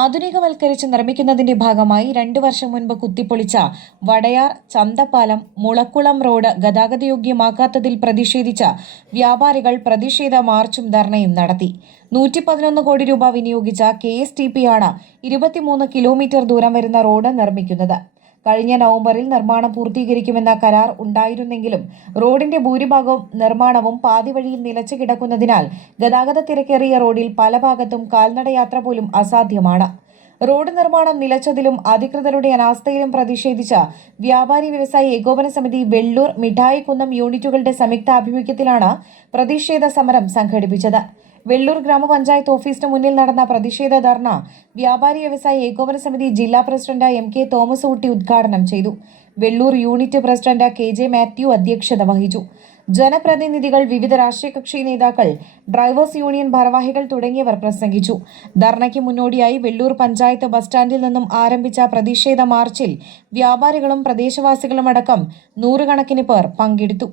ആധുനികവൽക്കരിച്ച് നിർമ്മിക്കുന്നതിന്റെ ഭാഗമായി 2 വർഷം മുൻപ് കുത്തിപ്പൊളിച്ച വടയാർ ചന്തപ്പാലം മുളക്കുളം റോഡ് ഗതാഗതയോഗ്യമാക്കാത്തതിൽ പ്രതിഷേധിച്ച വ്യാപാരികൾ പ്രതിഷേധ മാർച്ചും ധർണയും നടത്തി. 111 കോടി രൂപ വിനിയോഗിച്ച KSTP ആണ് 23 കിലോമീറ്റർ ദൂരം വരുന്ന റോഡ് നിർമ്മിക്കുന്നത്. കഴിഞ്ഞ നവംബറിൽ നിർമ്മാണം പൂർത്തീകരിക്കുമെന്ന കരാർ ഉണ്ടായിരുന്നെങ്കിലും റോഡിന്റെ ഭൂരിഭാഗവും നിർമ്മാണവും പാതിവഴിയിൽ നിലച്ചു കിടക്കുന്നതിനാൽ ഗതാഗത തിരക്കേറിയ റോഡിൽ പല ഭാഗത്തും കാൽനടയാത്ര പോലും അസാധ്യമാണ്. റോഡ് നിർമ്മാണം നിലച്ചതിലും അധികൃതരുടെ അനാസ്ഥയിലും പ്രതിഷേധിച്ച വ്യാപാരി വ്യവസായി ഏകോപന സമിതി വെള്ളൂർ മിഠായിക്കുന്നം യൂണിറ്റുകളുടെ സംയുക്താഭിമുഖ്യത്തിലാണ് പ്രതിഷേധ സമരം സംഘടിപ്പിച്ചത്. വെള്ളൂർ ഗ്രാമപഞ്ചായത്ത് ഓഫീസിന് മുന്നിൽ നടന്ന പ്രതിഷേധ ധർണ വ്യാപാരി വ്യവസായി ഏകോപന സമിതി ജില്ലാ പ്രസിഡന്റ് MK തോമസ് ഊട്ടി ഉദ്ഘാടനം ചെയ്തു. Vellur unit president KJ Mathew അധ്യക്ഷത വഹിച്ചു. ജനപ്രതിനിധികൾ, വിവിധ രാഷ്ട്രീയ കക്ഷി നേതാക്കൾ, ഡ്രൈവേഴ്സ് യൂണിയൻ ഭാരവാഹികൾ തുടങ്ങിയവർ പ്രസംഗിച്ചു. ധർണയ്ക്ക് മുന്നോടിയായി വെള്ളൂർ പഞ്ചായത്ത് ബസ് സ്റ്റാൻഡിൽ നിന്നും ആരംഭിച്ച പ്രതിഷേധ മാർച്ചിൽ വ്യാപാരികളും പ്രദേശവാസികളുമടക്കം നൂറുകണക്കിന് പേർ പങ്കെടുത്തു.